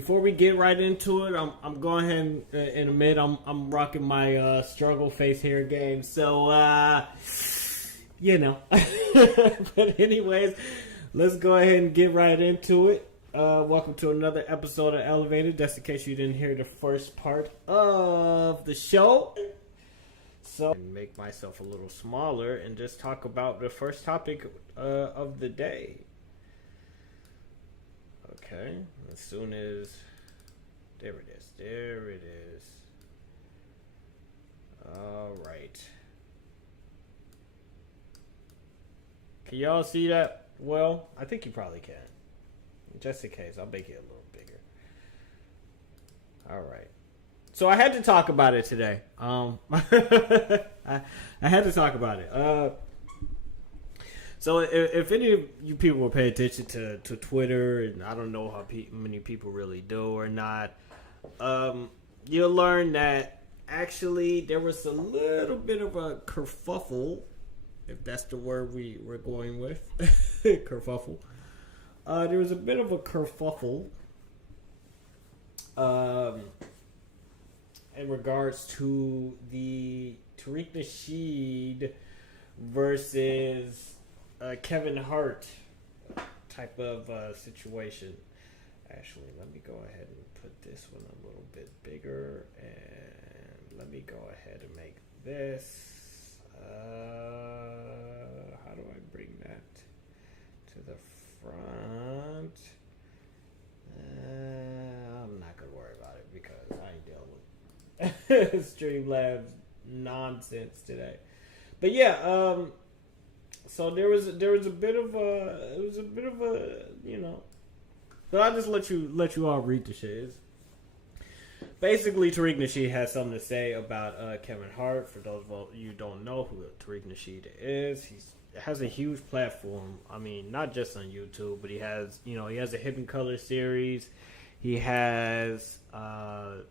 before we get right into it, I'm going ahead and in a minute. I'm rocking my struggle face hair game. So but anyways, let's go ahead and get right into it. Welcome to another episode of Elevated. That's in case you didn't hear the first part of the show. So make myself a little smaller and just talk about the first topic of the day. Okay, as soon as there it is. All right. Can y'all see that? Well, I think you probably can. Just in case, I'll make it a little bigger. All right. So I had to talk about it today. I had to talk about it. So if any of you people will pay attention to Twitter, and I don't know how many people really do or not, you'll learn that actually there was a little bit of a kerfuffle, if that's the word we're going with, kerfuffle. There was a bit of a kerfuffle in regards to the Tariq Nasheed versus Kevin Hart type of situation. Actually, let me go ahead and put this one a little bit bigger, and let me go ahead and make this. How do I bring that to the front? I'm not gonna worry about it because I ain't dealing with Streamlabs nonsense today. But yeah, so there was a bit of a but I'll just let you all read the shit. Basically, Tariq Nasheed has something to say about Kevin Hart. For those of you who don't know who Tariq Nasheed is, he has a huge platform. I mean, not just on YouTube, but he has a Hidden Color series. He has the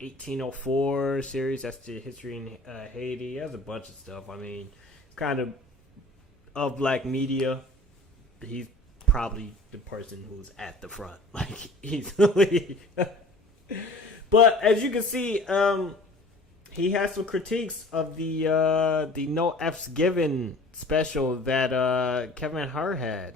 1804 series. That's the history in Haiti. He has a bunch of stuff. I mean, it's kind of black media. He's probably the person who's at the front, like easily. But as you can see, he has some critiques of the No F's Given special that Kevin Hart had.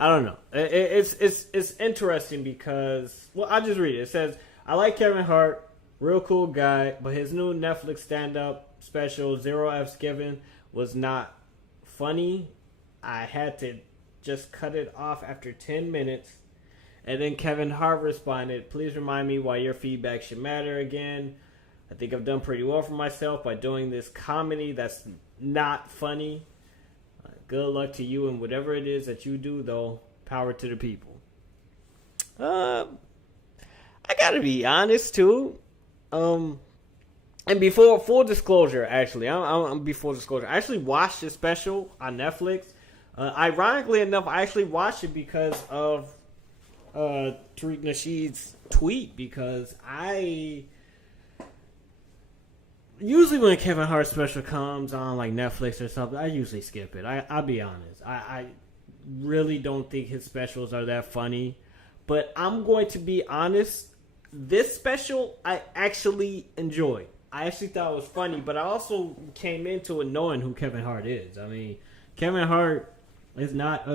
I don't know. It's interesting because, well, I'll just read it. It says, I like Kevin Hart, real cool guy, but his new Netflix stand-up special, Zero F's Given, was not funny. I had to just cut it off after 10 minutes. And then Kevin Hart responded, please remind me why your feedback should matter again. I think I've done pretty well for myself by doing this comedy that's not funny. Good luck to you and whatever it is that you do, though. Power to the people. I gotta be honest, too. And before full disclosure, actually, I'm before disclosure. I actually watched this special on Netflix. Ironically enough, I actually watched it because of Tariq Nasheed's tweet, because I usually when a Kevin Hart special comes on like Netflix or something, I usually skip it. I'll be honest. I really don't think his specials are that funny. But I'm going to be honest, this special I actually enjoyed. I actually thought it was funny, but I also came into it knowing who Kevin Hart is. I mean, Kevin Hart is not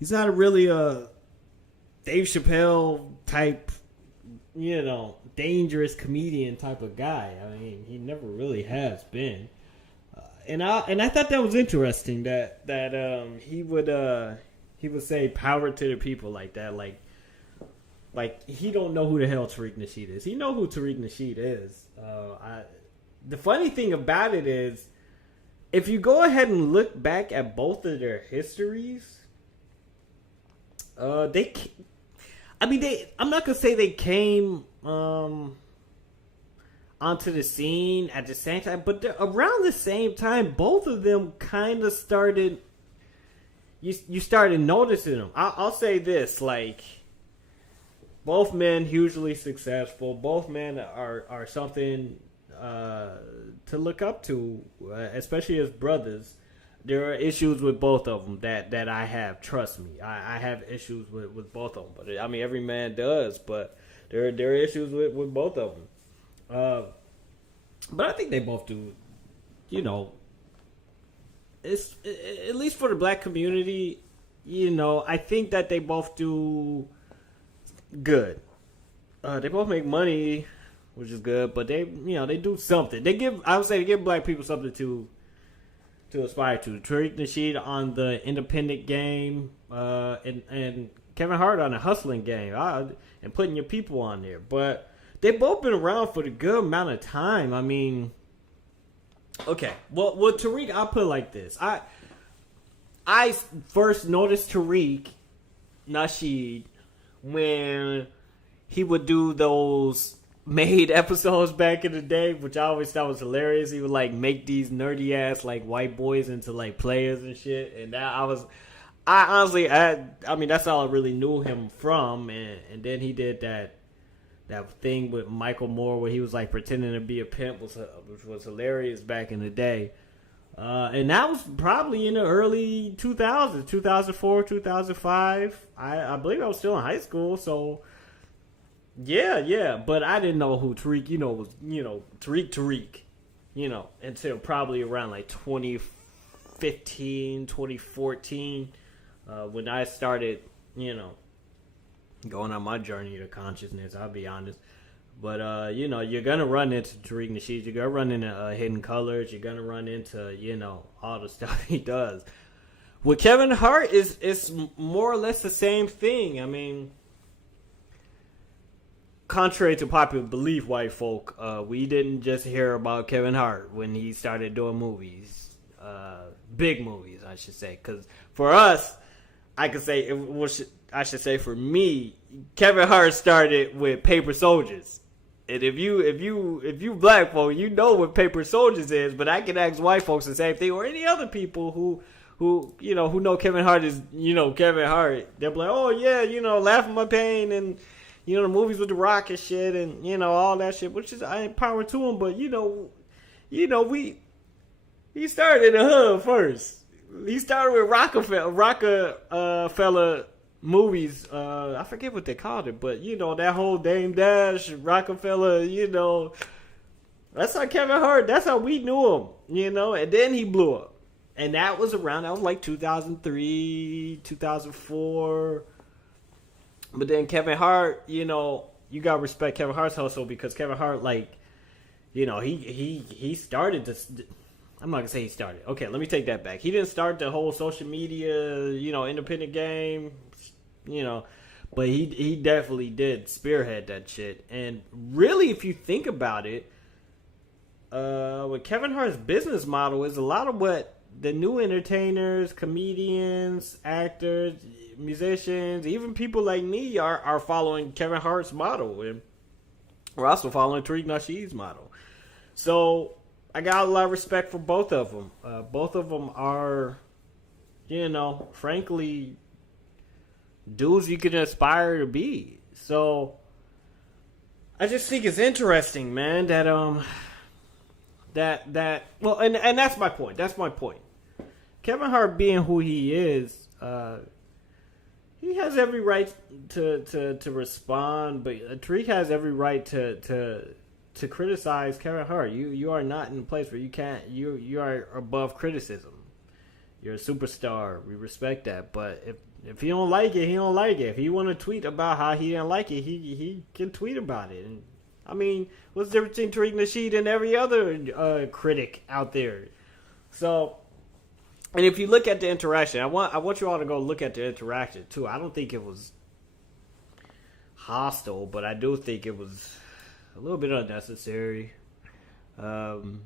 he's not a really Dave Chappelle type, dangerous comedian type of guy. I mean, he never really has been. And I thought that was interesting that he would say power to the people like that, like he don't know who the hell Tariq Nasheed is. He know who Tariq Nasheed is. The funny thing about it is, if you go ahead and look back at both of their histories, I'm not gonna say they came onto the scene at the same time, but around the same time, both of them kind of started. You started noticing them. I'll say this, like, both men hugely successful. Both men are something to look up to, especially as brothers. there are issues with both of them that I have. Trust me, I have issues with both of them. But I mean, every man does. But there are issues with both of them. But I think they both do. You know, it's at least for the black community. You know, I think that they both do good. They both make money, which is good. But they do something. I would say they give black people something to aspire to. Tariq Nasheed on the independent game, and Kevin Hart on the hustling game, and putting your people on there. But they've both been around for a good amount of time. I mean, okay. Well, Tariq, I'll put it like this. I first noticed Tariq Nasheed when he would do those made episodes back in the day, which I always thought was hilarious. He would like make these nerdy ass like white boys into like players and shit. And I honestly, that's all I really knew him from. And then he did that thing with Michael Moore where he was like pretending to be a pimp, which was hilarious back in the day. And that was probably in the early 2000s, 2004, 2005. I believe I was still in high school, so yeah. But I didn't know who Tariq, was, Tariq, until probably around like 2015, 2014, when I started, going on my journey to consciousness, I'll be honest. But, you're going to run into Tariq Nasheed. You're going to run into Hidden Colors. You're going to run into, all the stuff he does. With Kevin Hart, it's more or less the same thing. I mean, contrary to popular belief, white folk, we didn't just hear about Kevin Hart when he started doing movies. Big movies, I should say. Because for us, I could say, for me, Kevin Hart started with Paper Soldiers. And if you black folk, you know what Paper Soldiers is, but I can ask white folks the same thing, or any other people who know Kevin Hart is, Kevin Hart. They'll be like, oh yeah, Laugh at My Pain, and the movies with The Rock and shit, and all that shit, which is power to him. But he started in the hood first. He started with Rockefeller movies. I forget what they called it, but that whole Dame Dash, Rockefeller, that's how Kevin Hart, that's how we knew him, and then he blew up. And that was like 2003, 2004. But then Kevin Hart, you gotta respect Kevin Hart's hustle, because Kevin Hart, he started this. I'm not gonna say he started. Okay, let me take that back. He didn't start the whole social media, independent game, but he definitely did spearhead that shit. And really, if you think about it, with Kevin Hart's business model is a lot of what the new entertainers, comedians, actors, musicians, even people like me are following Kevin Hart's model, and we're also following Tariq Nasheed's model. So I got a lot of respect for both of them. Both of them are, frankly, dudes you can aspire to be. So I just think it's interesting, man, that well, and that's my point. That's my point. Kevin Hart being who he is, he has every right to respond, but Tariq has every right to criticize Kevin Hart. You are not in a place where you can't. You are above criticism. You're a superstar. We respect that. But if he don't like it, he don't like it. If he want to tweet about how he didn't like it, he can tweet about it. And I mean, what's the difference between Tariq Nasheed and every other critic out there? So, and if you look at the interaction, I want you all to go look at the interaction too. I don't think it was hostile, but I do think it was a little bit unnecessary. To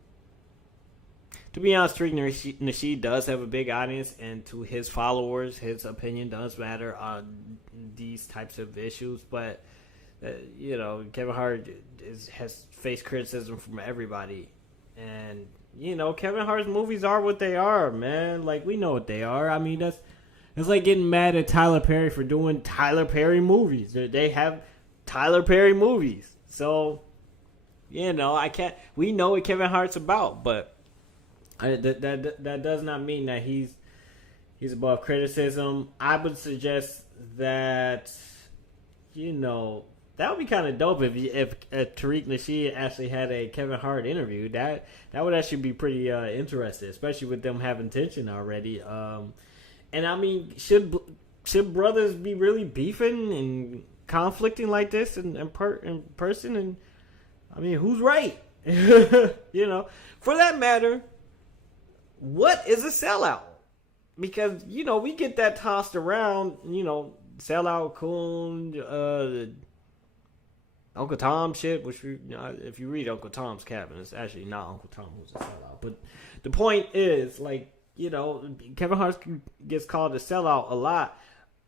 be honest, Tariq Nasheed does have a big audience, and to his followers, his opinion does matter on these types of issues. But Kevin Hart has faced criticism from everybody, and Kevin Hart's movies are what they are, man. Like, we know what they are. I mean, it's like getting mad at Tyler Perry for doing Tyler Perry movies. They have Tyler Perry movies. So, we know what Kevin Hart's about, but That does not mean that he's above criticism. I would suggest that, that would be kind of dope if Tariq Nasheed actually had a Kevin Hart interview. That would actually be pretty interesting, especially with them having tension already. And I mean, should brothers be really beefing and conflicting like this in person? And I mean, who's right? For that matter, what is a sellout? Because we get that tossed around. Sellout, coon, Uncle Tom shit. Which if you read Uncle Tom's Cabin, it's actually not Uncle Tom who's a sellout. But the point is, Kevin Hart gets called a sellout a lot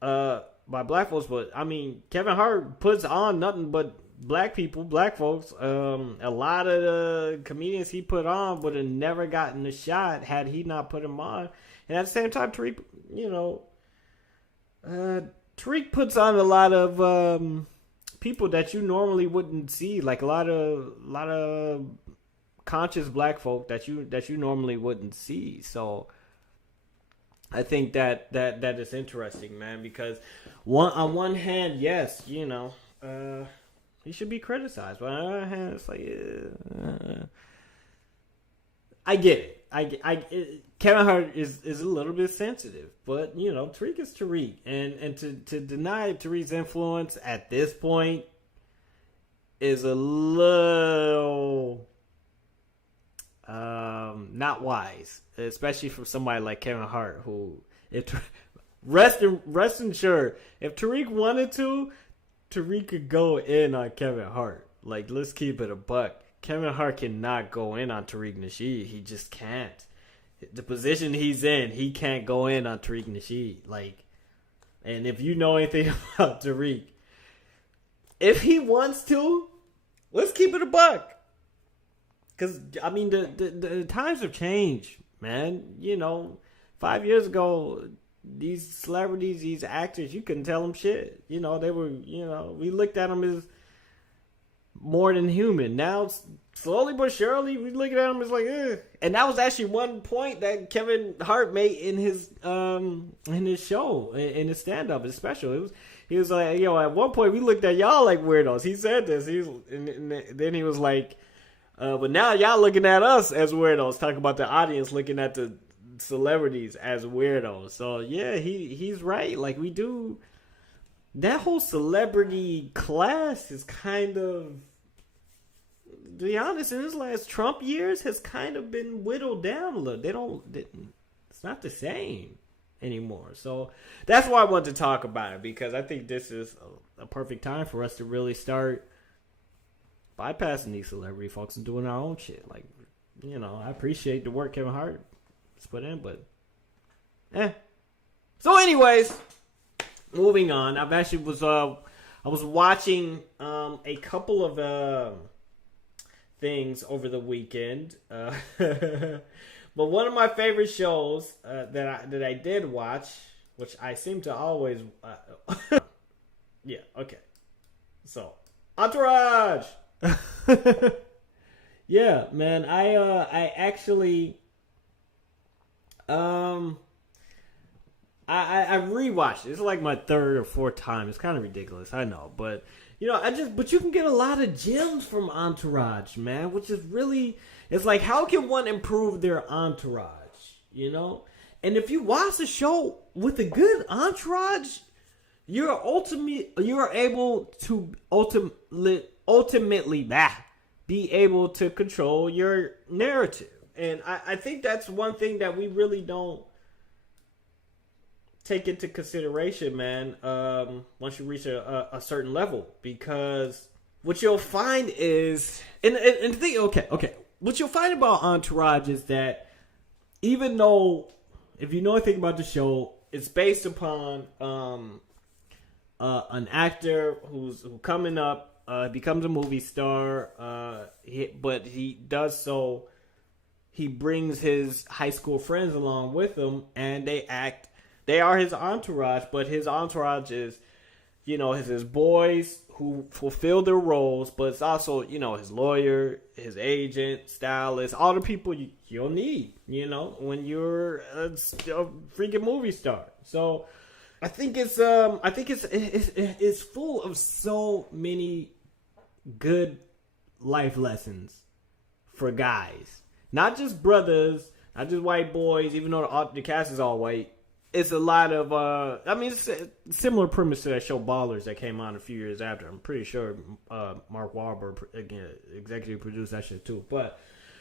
by black folks. But I mean, Kevin Hart puts on nothing but black people, black folks. A lot of the comedians he put on would have never gotten a shot had he not put them on. And at the same time, Tariq puts on a lot of people that you normally wouldn't see, like a lot of conscious black folk that you normally wouldn't see. So I think that is interesting, man, because on one hand, yes, he should be criticized, but on the other hand, it's like I get it. Kevin Hart is a little bit sensitive, but Tariq is Tariq, and to deny Tariq's influence at this point is a little not wise, especially from somebody like Kevin Hart, who rest assured, if Tariq wanted to, Tariq could go in on Kevin Hart. Like, let's keep it a buck. Kevin Hart cannot go in on Tariq Nasheed. He just can't. The position he's in, he can't go in on Tariq Nasheed. Like, and if you know anything about Tariq, if he wants to, let's keep it a buck. Because, I mean, the times have changed, man. 5 years ago, these celebrities, these actors, you couldn't tell them shit. They were, we looked at them as more than human. Now, slowly but surely, we look at them as like, ugh. And that was actually one point that Kevin Hart made in his show, in his stand-up, his special. He was like, at one point we looked at y'all like weirdos. He said this. And then he was like, but now y'all looking at us as weirdos. Talking about the audience looking at the celebrities as weirdos. So yeah, he's right. Like, we do. That whole celebrity class is kind of, to be honest, in his last Trump years has kind of been whittled down a little. It's not the same anymore. So that's why I wanted to talk about it, because I think this is a perfect time for us to really start bypassing these celebrity folks and doing our own shit. Like, I appreciate the work Kevin Hart has put in, but So anyways, moving on. I was watching a couple of things over the weekend, but one of my favorite shows that I did watch, which I seem to always, yeah, okay, so Entourage. Yeah, man, I actually I rewatched it. It's like my third or fourth time. It's kind of ridiculous, I know, but but you can get a lot of gems from Entourage, man, which is really, it's like, how can one improve their entourage, And if you watch the show with a good entourage, you're able to ultimately be able to control your narrative. And I think that's one thing that we really don't take into consideration, man, once you reach a certain level. Because what you'll find is, and the thing, okay, what you'll find about Entourage is that even though, if you know anything about the show, it's based upon an actor who's coming up, becomes a movie star, but he does so, he brings his high school friends along with him, and they are his entourage, but his entourage is, his boys who fulfill their roles, but it's also, his lawyer, his agent, stylist, all the people you'll need, when you're a freaking movie star. So I think it's full of so many good life lessons for guys, not just brothers, not just white boys. Even though the cast is all white, it's a lot of it's a similar premise to that show Ballers that came on a few years after. I'm pretty sure Mark Wahlberg again executive produced that shit too, but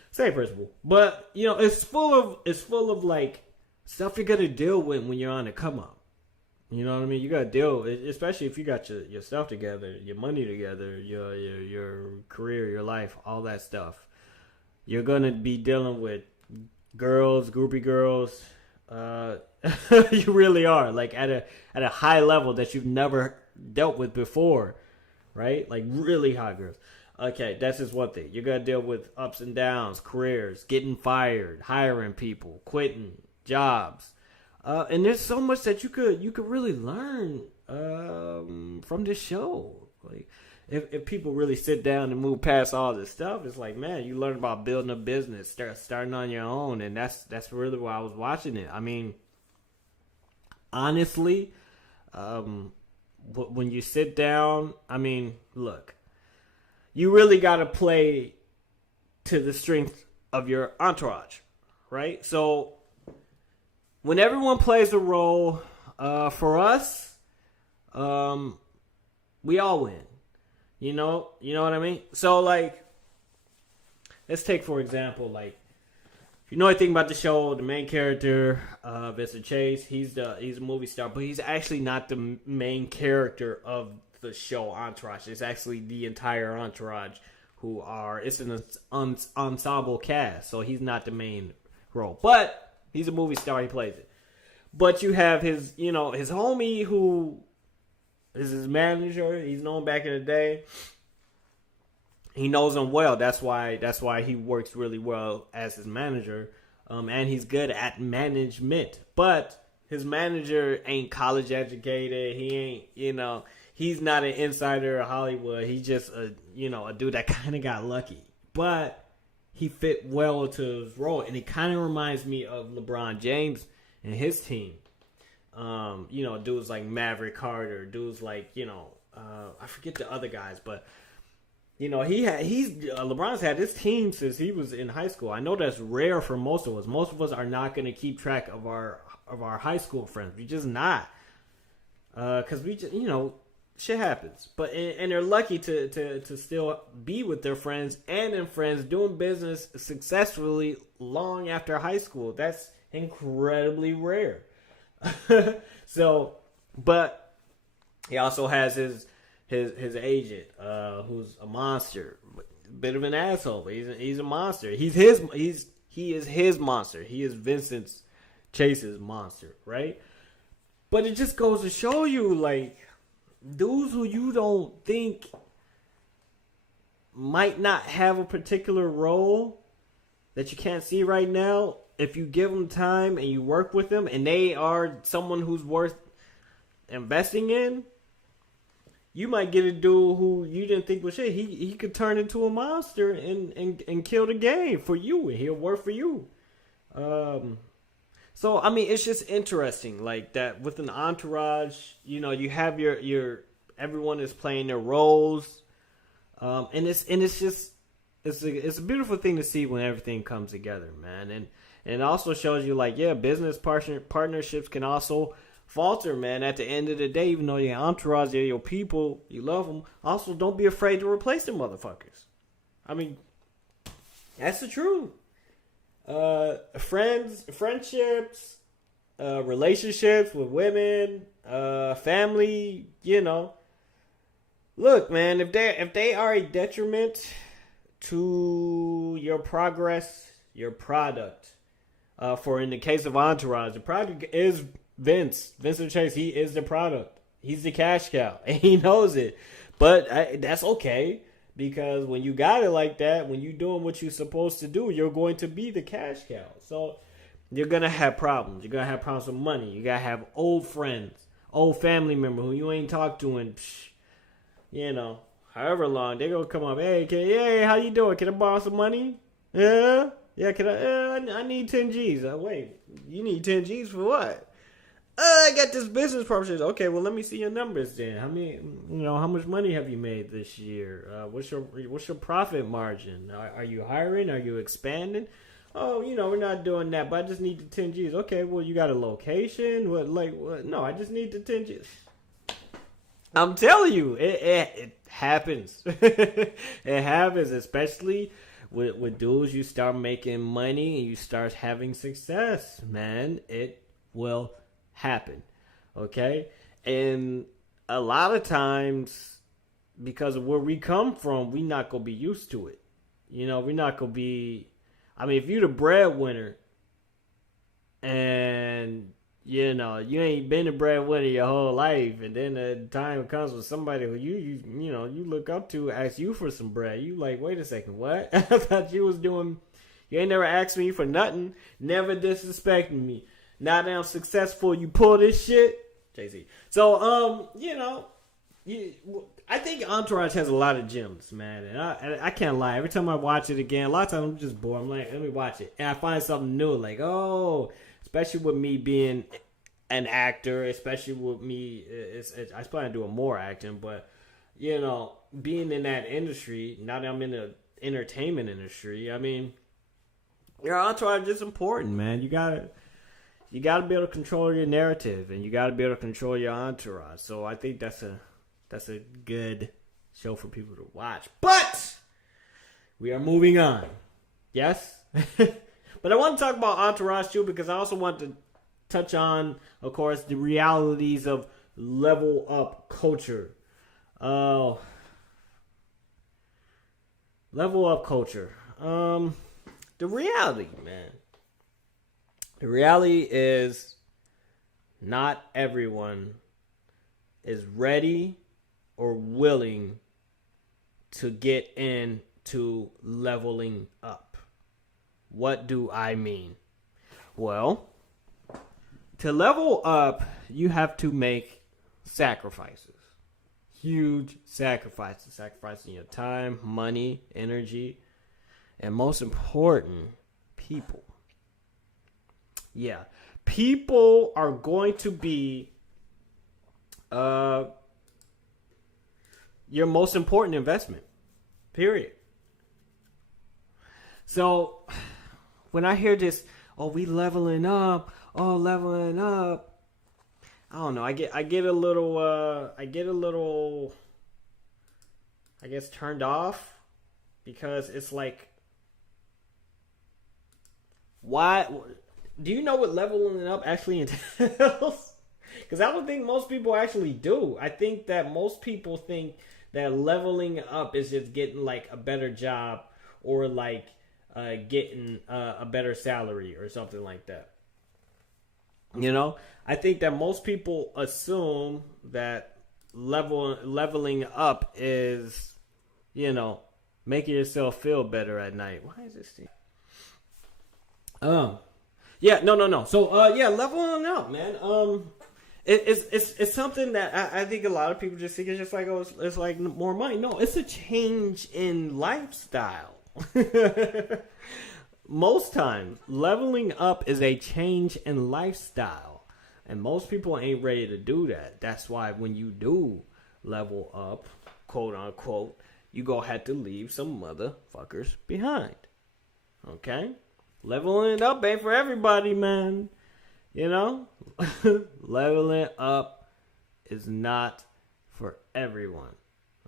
same principle. But it's full of like stuff you're gonna deal with when you're on the come up. You know what I mean? You gotta deal, especially if you got your stuff together, your money together, your career, your life, all that stuff. You're gonna be dealing with girls, groupie girls. You really are, like at a high level that you've never dealt with before, right? Like really hot girls. Okay, that's just one thing. You're gonna deal with ups and downs, careers, getting fired, hiring people, quitting jobs, and there's so much that you could really learn from this show. Like if people really sit down and move past all this stuff, it's like, man, you learn about building a business, starting on your own, and that's really why I was watching it. I mean, honestly, when you sit down, I mean, look, you really got to play to the strength of your entourage, right? So when everyone plays a role, for us, we all win. You know what I mean? So, like, let's take, for example, like, if you know anything about the show, the main character, Vincent Chase, he's a movie star, but he's actually not the main character of the show Entourage. It's actually the entire Entourage it's an ensemble cast, so he's not the main role. But he's a movie star, he plays it. But you have his homie who is his manager. He's known back in the day. He knows him well. That's why he works really well as his manager. And he's good at management. But his manager ain't college educated. He ain't, he's not an insider of Hollywood. He's just a dude that kind of got lucky. But he fit well into his role. And it kind of reminds me of LeBron James and his team. Dudes like Maverick Carter, dudes like, I forget the other guys, but LeBron's had his team since he was in high school. I know that's rare for most of us. Most of us are not going to keep track of our high school friends. We just not, because we just shit happens. But and they're lucky to still be with their friends and in friends doing business successfully long after high school. That's incredibly rare. So, but he also has his agent, who's a monster, bit of an asshole, but he's a monster. He is his monster. He is Vincent Chase's monster, right? But it just goes to show you, like, dudes who you don't think might not have a particular role that you can't see right now, if you give them time and you work with them and they are someone who's worth investing in, you might get a dude who you didn't think was shit. He could turn into a monster and kill the game for you, and he'll work for you. So I mean, it's just interesting, like that with an entourage. You have your everyone is playing their roles, and it's a beautiful thing to see when everything comes together, man. And it also shows you, like, yeah, business partnerships can also falter, man. At the end of the day, even though your entourage, they're your people, you love them, also don't be afraid to replace them motherfuckers. I mean, that's the truth. Friendships, relationships with women, family, Look, man, if they are a detriment to your progress, your product, for in the case of Entourage, the product is Vincent Chase. He is the product. He's the cash cow, and he knows it. But that's okay, because when you got it like that, when you're doing what you're supposed to do, you're going to be the cash cow. So you're going to have problems. You're going to have problems with money. You got to have old friends, old family member who you ain't talked to in however long, they gonna come up. Hey, how you doing? Can I borrow some money? Yeah, yeah. Can I? I need 10 G's. Wait, you need 10 G's for what? I got this business proposition. Okay, well, let me see your numbers then. How much money have you made this year? What's your profit margin? Are you hiring? Are you expanding? Oh, we're not doing that, but I just need the 10 G's. Okay, well, you got a location? What? No, I just need the 10 G's. I'm telling you, it happens. It happens, especially with dudes. You start making money and you start having success, man. It will happen, okay? And a lot of times, because of where we come from, we not gonna be used to it. We're not gonna be. I mean, if you're the breadwinner, and you ain't been a breadwinner your whole life, and then the time comes with somebody who you look up to asks you for some bread, you like, wait a second, what? I thought you was doing. You ain't never asked me for nothing, never disrespecting me. Now that I'm successful, you pull this shit, Jay-Z. So, I think Entourage has a lot of gems, man. And I can't lie. Every time I watch it again, a lot of times I'm just bored. I'm like, let me watch it. And I find something new. Like, especially with me being an actor, especially with me, I plan on doing more acting. But, being in that industry, now that I'm in the entertainment industry, I mean, your Entourage is important, man. You gotta be able to control your narrative, and you gotta be able to control your entourage. So I think that's a good show for people to watch. But we are moving on. Yes? But I want to talk about Entourage too, because I also want to touch on, of course, the realities of level up culture. Level up culture. The reality, man. The reality is not everyone is ready or willing to get into leveling up. What do I mean? Well, to level up, you have to make sacrifices. Huge sacrifices. Sacrificing your time, money, energy, and most important, people. Yeah. People are going to be your most important investment. Period. So when I hear this, we leveling up, leveling up, I don't know. I get a little I guess turned off, because it's like, why? Do you know what leveling up actually entails? Because I don't think most people actually do. I think that most people think that leveling up is just getting like a better job, or like getting a better salary or something like that. I think that most people assume that leveling up is, making yourself feel better at night. Why is this thing? Yeah, no. So, leveling up, man. It's something that I think a lot of people just think it's just like, it's like more money. No, it's a change in lifestyle. Most times, leveling up is a change in lifestyle, and most people ain't ready to do that. That's why when you do level up, quote unquote, you gonna have to leave some motherfuckers behind. Okay? Leveling up ain't for everybody, man. Leveling up is not for everyone.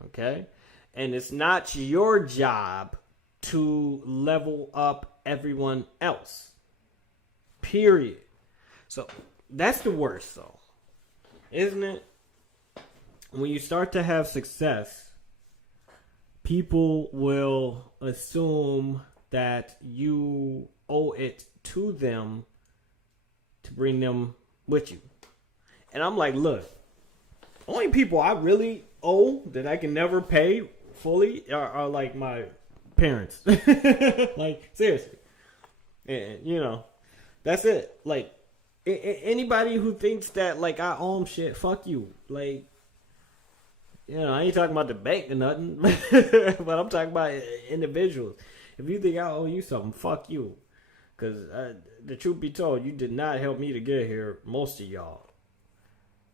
Okay? And it's not your job to level up everyone else. Period. So that's the worst, though. Isn't it? When you start to have success, people will assume that you owe it to them to bring them with you. And I'm like, look, only people I really owe that I can never pay fully are like my parents. Like, seriously. And, that's it. Like, anybody who thinks that, like, I owe them shit, fuck you. Like, I ain't talking about the bank or nothing, but I'm talking about individuals. If you think I owe you something, fuck you. Because the truth be told, you did not help me to get here, most of y'all.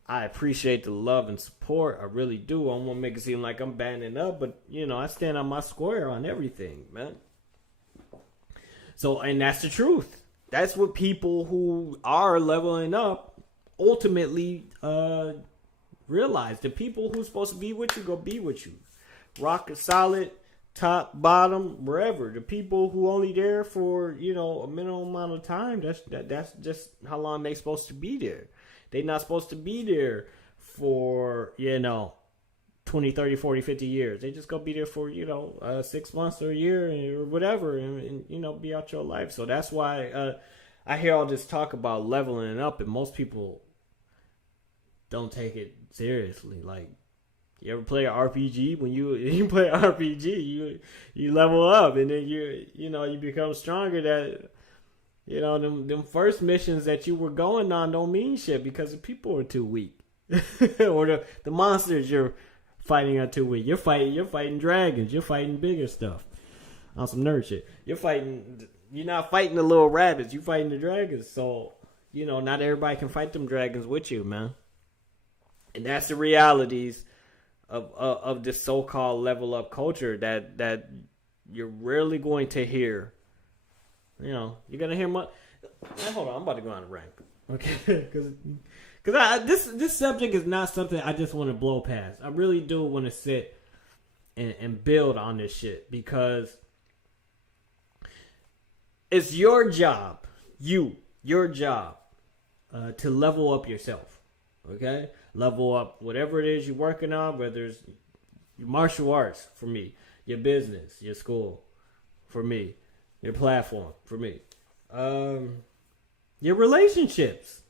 I appreciate the love and support. I really do. I don't want to make it seem like I'm banding up, but, I stand on my square on everything, man. So, and that's the truth. That's what people who are leveling up ultimately realize. The people who's supposed to be with you, go be with you. Rock solid, top, bottom, wherever. The people who only there for, a minimum amount of time, that's just how long they supposed to be there. They're not supposed to be there for, 20, 30, 40, 50 years. They just go be there for, 6 months or a year or whatever and be out your life. So that's why I hear all this talk about leveling up, and most people don't take it seriously. Like, you ever play an RPG? When you play an RPG, you level up, and then you become stronger. That them first missions that you were going on don't mean shit because the people are too weak, or the monsters you're fighting are too weak. You're fighting dragons. You're fighting bigger stuff on some nerd shit. You're not fighting the little rabbits. You're fighting the dragons. So not everybody can fight them dragons with you, man. And that's the realities of this so-called level up culture that you're rarely going to hear. You're gonna hear much. Hold on, I'm about to go on a rant, okay? Because this subject is not something I just want to blow past. I really do want to sit and build on this shit, because it's your job, your job, to level up yourself. Okay, level up whatever it is you're working on, whether it's your martial arts for me, your business, your school for me, your platform for me, your relationships.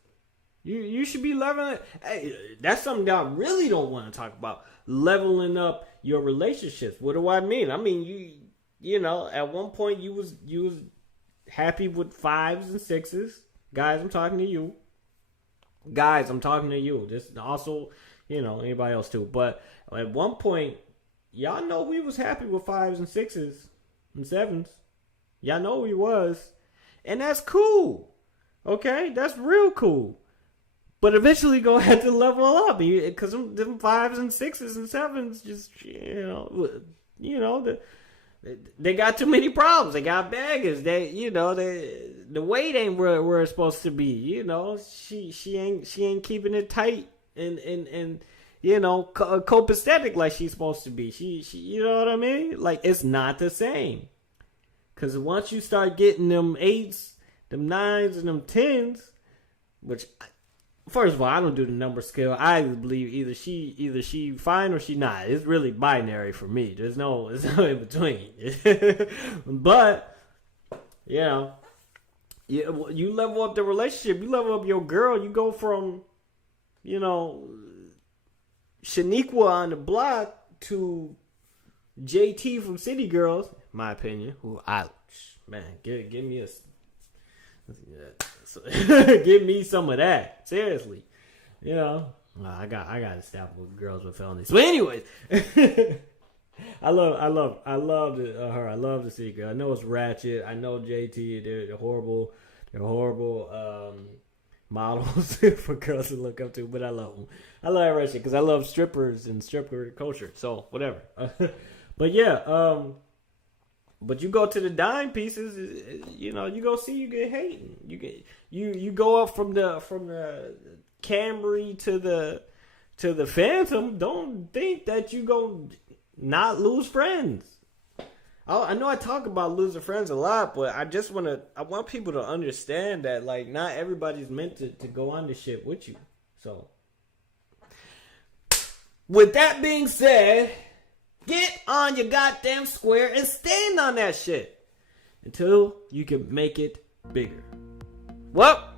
You should be leveling. Hey, that's something that I really don't want to talk about. Leveling up your relationships. What do I mean? I mean you at one point you was happy with 5s and 6s. Guys, I'm talking to you. This also, anybody else too. But at one point, y'all know we was happy with 5s and 6s and 7s. Y'all know we was. And that's cool. Okay? That's real cool. But eventually go have to level up, because them 5s and 6s and 7s just, they got too many problems. They got baggage. The weight ain't where it's supposed to be. She ain't keeping it tight and copacetic like she's supposed to be. She you know what I mean? Like, it's not the same. Because once you start getting them 8s, them 9s, and them 10s, which, first of all, I don't do the number scale. I believe either she fine or she not. It's really binary for me. There's no in between. But you level up the relationship. You level up your girl. You go from Shaniqua on the block to JT from City Girls. My opinion. Who give me give me some of that. Seriously. I got to stop with girls with felonies. So anyways, I love her. I love the City Girl. I know it's ratchet. I know JT. They're horrible. They're horrible models for girls to look up to. But I love them. I love ratchet because I love strippers and stripper culture. So whatever. But yeah. But you go to the dime pieces, you go see you get hating. You go up from the Camry to the Phantom. Don't think that you go not lose friends. I know I talk about losing friends a lot, but I want people to understand that, like, not everybody's meant to go on this shit with you. So, with that being said, get on your goddamn square and stand on that shit until you can make it bigger. Well,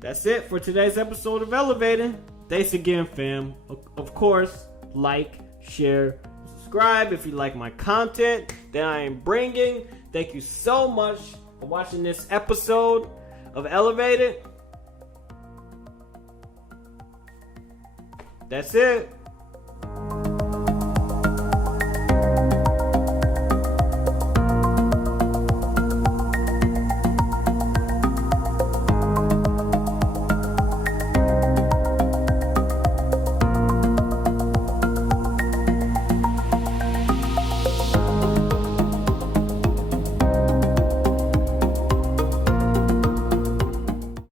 that's it for today's episode of Elevating. Thanks again, fam. Of course, like, share, subscribe if you like my content that I am bringing. Thank you so much for watching this episode of Elevated. That's it.